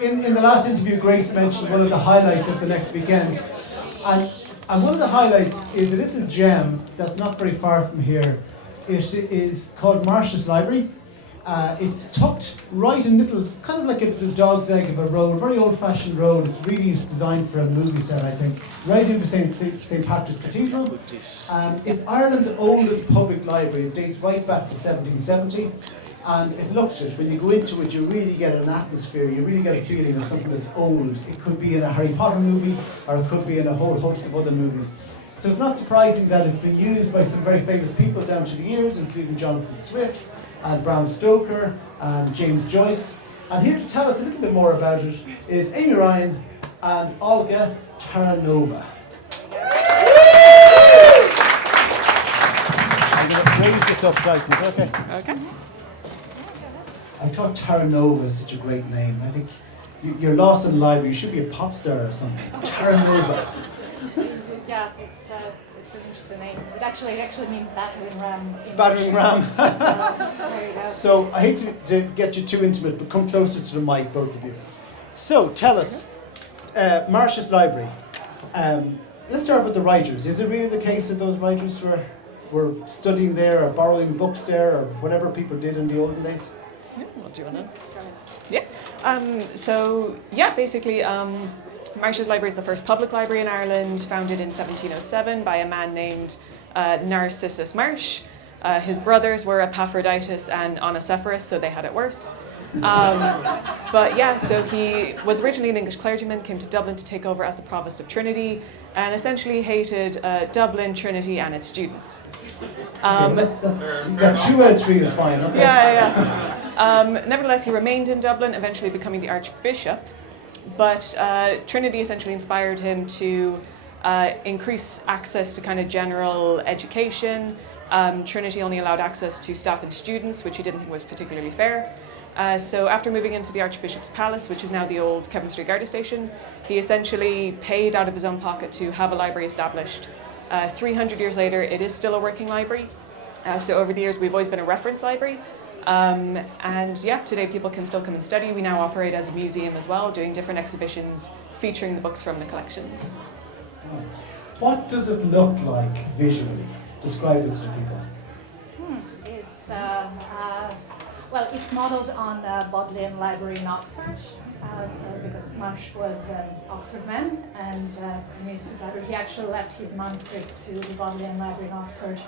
in the last interview, Grace mentioned one of the highlights of the next weekend. And one of the highlights is a little gem that's not very far from here. It is called Marsh's Library. It's tucked right in little, kind of like a little dog's egg of a road, very old-fashioned road. It's really designed for a movie set, I think. Right into St. Patrick's Cathedral. It's Ireland's oldest public library. It dates right back to 1770. And it looks it. When you go into it, you really get an atmosphere. You really get a feeling of something that's old. It could be in a Harry Potter movie, or it could be in a whole host of other movies. So it's not surprising that it's been used by some very famous people down to the years, including Jonathan Swift, and Bram Stoker, and James Joyce. And here to tell us a little bit more about it is Amy Ryan and Olga Taranova. I'm going to raise this up slightly, okay? Okay. I thought Taranova is such a great name. I think you're lost in the library. You should be a pop star or something. Taranova. Yeah, it's an interesting name. It actually means battering ram. Battering ram. So, there you go. So I hate to get you too intimate, but come closer to the mic, both of you. So tell us, Marsh's Library. Let's start with the writers. Is it really the case that those writers were studying there or borrowing books there or whatever people did in the olden days? Yeah, what do you want to? Yeah. Basically, Marsh's Library is the first public library in Ireland, founded in 1707 by a man named Narcissus Marsh. His brothers were Epaphroditus and Onesiphorus, so they had it worse. So he was originally an English clergyman, came to Dublin to take over as the Provost of Trinity, and essentially hated Dublin, Trinity, and its students. That's 2 out of 3 is fine. Okay. Nevertheless, he remained in Dublin, eventually becoming the Archbishop. But Trinity essentially inspired him to increase access to kind of general education. Trinity only allowed access to staff and students, which he didn't think was particularly fair. So after moving into the Archbishop's Palace, which is now the old Kevin Street Garda Station, he essentially paid out of his own pocket to have a library established. 300 years later, it is still a working library. So over the years, we've always been a reference library. Today people can still come and study. We now operate as a museum as well, doing different exhibitions featuring the books from the collections. What does it look like visually? Describe it to people. It's modelled on Bodleian Library in Oxford. Because Marsh was an Oxford man, and he actually left his manuscripts to the Bodleian Library in Oxford,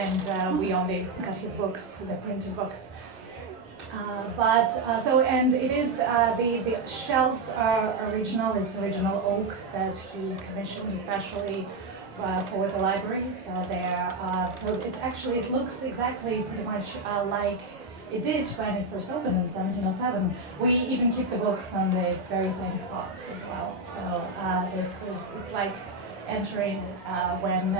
and we only got his books, the printed books. It is the shelves are original. It's original oak that he commissioned especially for the library. It looks exactly pretty much like it did when it first opened in 1707. We even keep the books on the very same spots as well. So it's like entering when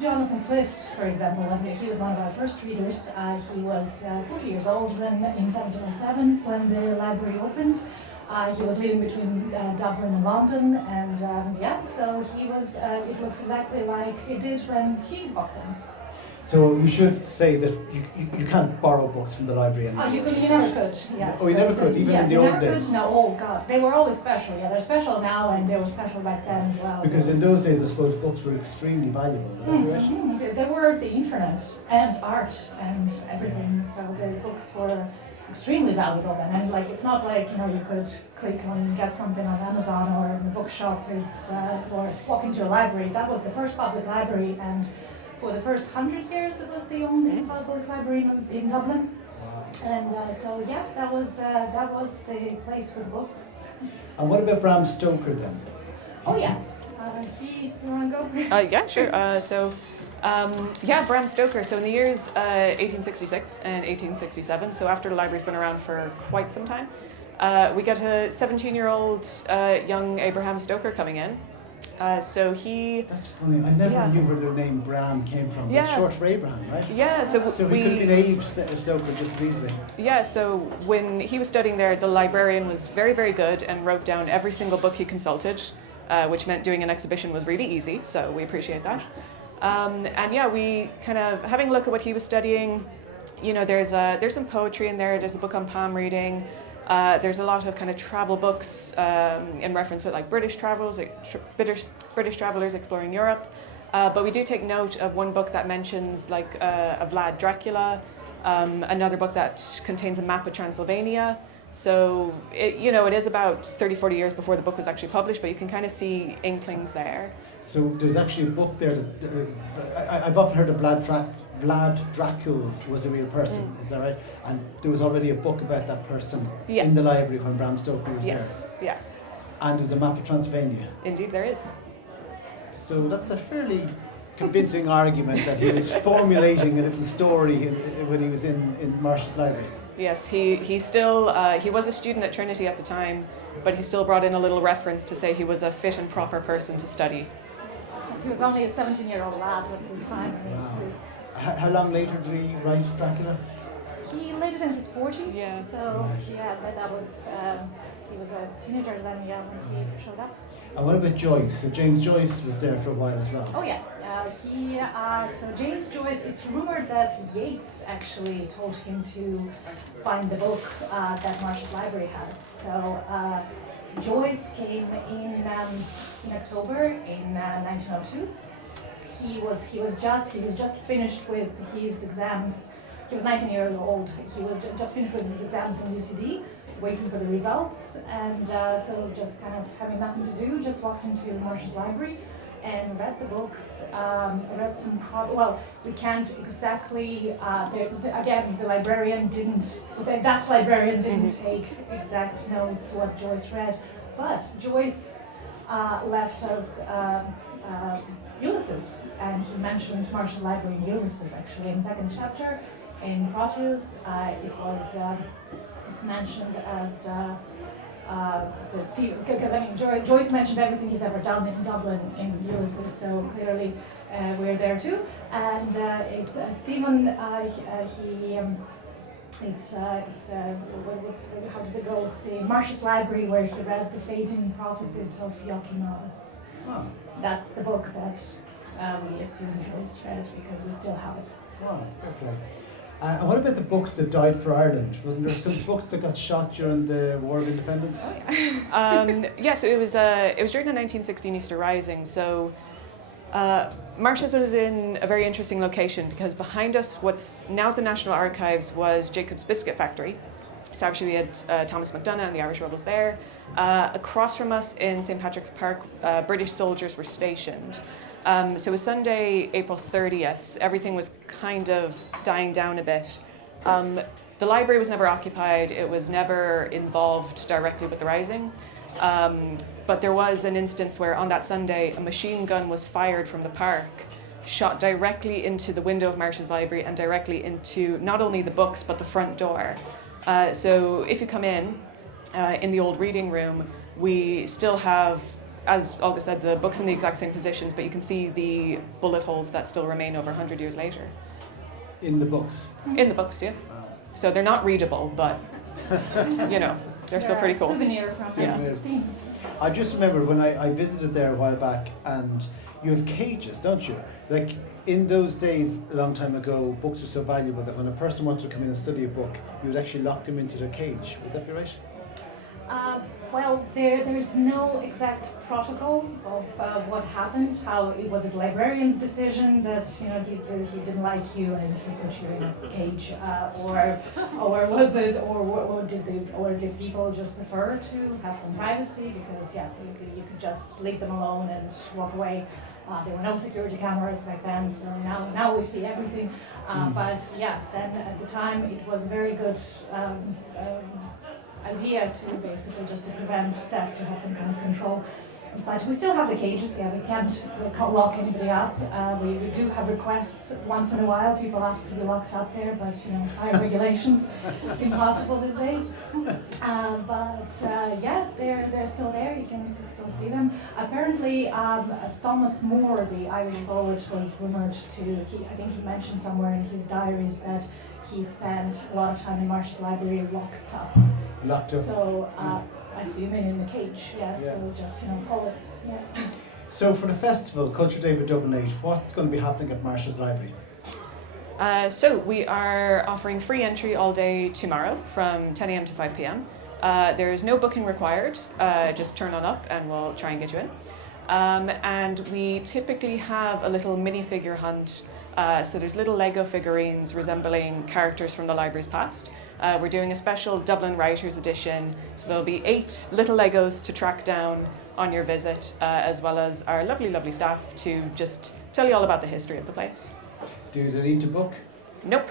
Jonathan Swift, for example, when he was one of our first readers, he was 40 years old in 1707 when the library opened. He was living between Dublin and London, and so he was. It looks exactly like it did when he walked in. So you should say that you can't borrow books from the library anymore. You never could, yes. Oh, you never could, even in the old days? Could, no, oh God. They were always special, yeah. They're special now and they were special back then as well. Because in those days, I suppose books were extremely valuable, is that correct? They were the internet and art and everything, so the books were extremely valuable then. And it's not like, you could click and get something on Amazon or in a bookshop, or walk into a library. That was the first public library, and for the first 100 years, it was the only public library in Dublin, and that was the place for books. And what about Bram Stoker then? Oh yeah, you want to go? Yeah, sure. Bram Stoker. So in the years 1866 and 1867, so after the library's been around for quite some time, we get a 17-year-old young Abraham Stoker coming in. That's funny. I never knew where the name Bram came from. It's short for Abraham, right? Yeah. So he could have been Abe Stoker just as easily. Yeah. So when he was studying there, the librarian was very, very good and wrote down every single book he consulted, which meant doing an exhibition was really easy. So we appreciate that. We kind of having a look at what he was studying. There's some poetry in there. There's a book on palm reading. There's a lot of kind of travel books in reference to like British travels, like British travelers exploring Europe. But we do take note of one book that mentions like a Vlad Dracula, another book that contains a map of Transylvania. So it is about 30, 40 years before the book was actually published, but you can kind of see inklings there. So there's actually a book there that I've often heard of Vlad Dracula was a real person, is that right? And there was already a book about that person in the library when Bram Stoker was there. Yes, yeah. And there's a map of Transylvania. Indeed, there is. So that's a fairly convincing argument that he was formulating a little story when he was in Marsh's library. Yes, he still he was a student at Trinity at the time, but he still brought in a little reference to say he was a fit and proper person to study. He was only a 17-year-old lad at the time. Wow. How long later did he write Dracula? He laid it in his 40s. Yeah. So but that was he was a teenager then. Yeah, when he showed up. And what about Joyce? So James Joyce was there for a while as well. Oh yeah, so James Joyce, it's rumored that Yeats actually told him to find the book that Marsh's library has. So Joyce came in October in 1902. He was just finished with his exams. He was 19 years old. He was just finished with his exams in UCD, waiting for the results, and so just kind of having nothing to do, just walked into Marsh's library and read the books, read some, we can't exactly, again, the librarian didn't take exact notes what Joyce read, but Joyce left us Ulysses, and he mentioned Marsh's library in Ulysses actually in the second chapter. In Proteus, it's mentioned as because Joyce mentioned everything he's ever done in Dublin in Ulysses, so clearly we're there too. And it's Stephen. How does it go? The Marsh's Library, where he read the fading prophecies of Joachimus. Oh. That's the book that we assume Joyce read because we still have it. Wow, okay. And what about the books that died for Ireland? Wasn't there some books that got shot during the War of Independence? Oh yeah. So it was during the 1916 Easter Rising. So Marsh's was in a very interesting location because behind us, what's now the National Archives, was Jacob's Biscuit Factory. So actually we had Thomas MacDonagh and the Irish rebels there. Across from us in St. Patrick's Park, British soldiers were stationed. So it was Sunday, April 30th. Everything was kind of dying down a bit. The library was never occupied. It was never involved directly with the Rising. But there was an instance where on that Sunday, a machine gun was fired from the park, shot directly into the window of Marsh's library and directly into not only the books, but the front door. So if you come in the old reading room, we still have, as Olga said, the books in the exact same positions, but you can see the bullet holes that still remain over 100 years later. In the books? In the books, yeah. Wow. So they're not readable, but, they're still pretty cool. Souvenir from 1916. I just remember when I visited there a while back, and you have cages, don't you? Like, in those days, a long time ago, books were so valuable that when a person wanted to come in and study a book, you would actually lock them into their cage. Would that be right? Well, there's no exact protocol of what happened. How it was a librarian's decision that he didn't like you and he put you in a cage, or was it, or did people just prefer to have some privacy because so you could just leave them alone and walk away. There were no security cameras back then, so now we see everything. But then at the time it was a very good idea to basically just to prevent theft, to have some kind of control. But we still have the cages, we can't lock anybody up. We do have requests once in a while, people ask to be locked up there, but fire regulations, impossible these days. They're still there, you can still see them. Apparently, Thomas Moore, the Irish poet, was rumoured to, I think he mentioned somewhere in his diaries that he spent a lot of time in Marsh's library locked up. Locked up. So, assuming in the cage, so just, poets, So for the festival, Culture Date With Dublin 8, what's going to be happening at Marsh's library? So we are offering free entry all day tomorrow from 10 a.m. to 5 p.m. There is no booking required, just turn on up and we'll try and get you in. And we typically have a little minifigure hunt. So there's little Lego figurines resembling characters from the library's past. We're doing a special Dublin Writers Edition, so there'll be 8 little Legos to track down on your visit, as well as our lovely, lovely staff to just tell you all about the history of the place. Do they need to book? Nope,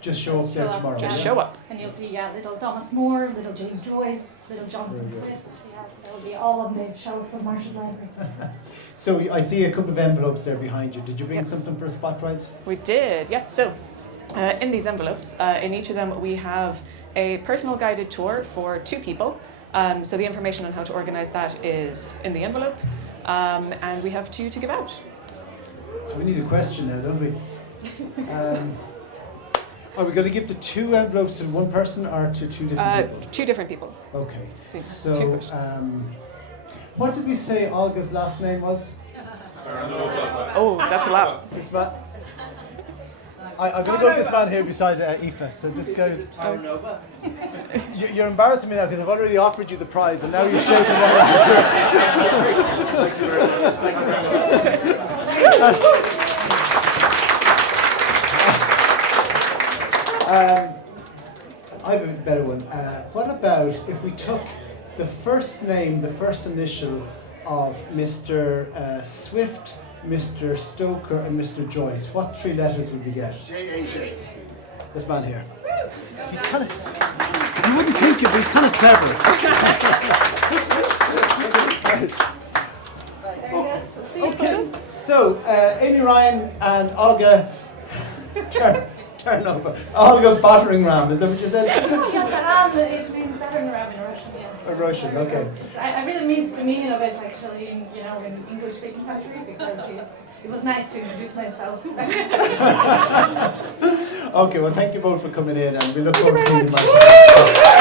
Just show up there tomorrow. just yeah? show up. And you'll see little Thomas More, little James Joyce, little Jonathan Very good. Swift. Yeah, they'll be all on the shelves of Marsh's library. So I see a couple of envelopes there behind you. Did you bring Yes. something for a spot prize? We did, yes. So in these envelopes, in each of them, we have a personal guided tour for 2 people. So the information on how to organise that is in the envelope, and we have 2 to give out. So we need a question now, don't we? Are we going to give the 2 envelopes to one person or to 2 different people? 2 different people. Okay. So, 2 questions. What did we say Olga's last name was? Oh, that's a lot. This man. I'm going to go with this man here beside Aoife. So this guy. Taranova. You're embarrassing me now because I've already offered you the prize and now you're shaking it. Thank you very much. Thank you very much. I have a better one. What about if we took the first name, the first initial of Mr. Swift, Mr. Stoker, and Mr. Joyce? What 3 letters would we get? J-A-J. This man here. He's kind of. You wouldn't think it, but he's kind of clever. See you soon. So, Amy Ryan and Olga Taranova. Olga Battering Ram, is that what you said? Yeah, Taran, it means battering ram in Russian, yeah. Russian, okay. I really miss the meaning of it actually in English speaking country because it was nice to introduce myself. Okay, well thank you both for coming in and we look forward to seeing you.